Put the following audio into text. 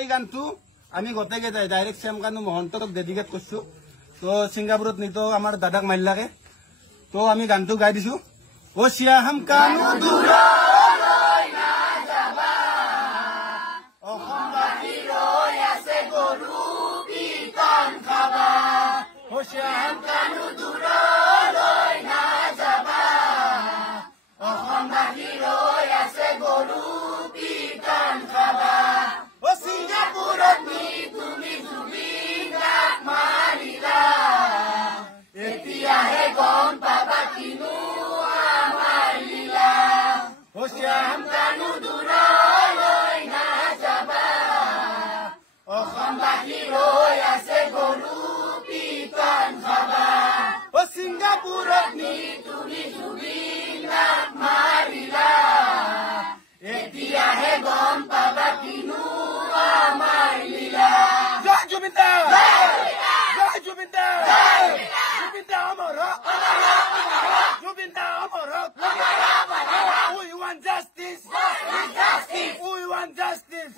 এই গানটো আমি গোটেই যাই ডাইরেক্ট শ্যামকানু মহন্তক ডেডিকেট করছো। তো সিঙ্গাপুরত নিতো আমার দাদাক মাইল লাগে। তো আমি গানটো গাই দিছো। ও শ্যাম কানু দূৰলৈ নাযাবা, অসমবাসী ৰৈ আছে গৰু পিতন খাবা। ও শ্যাম কানু দূৰলৈ নাযাবা, অসমবাসী ৰৈ আছে গৰু পিতন খাবা। ও সিঙ্গাপুৰত নি তুমি জুবিন গাক মাৰিলা, এতিয়াহে গম পাবা কিনো আমাৰ লীলা। ও শ্যাম কানু দূৰলৈ নাযাবা, অসমবাসী ৰৈ আছে গৰু পিতন খাবা। ও সিঙ্গাপুৰত নি তুমি জুবিন গাক মাৰিলা, এতিয়াহে গম পাবা কিনো আমাৰ লীলা। জয় জুবিন দা, জয় জুবিন দা, জুবিন দা অমৰ হওক, জুবিন দা অমৰ হওক। We want justice, we want justice, we want justice.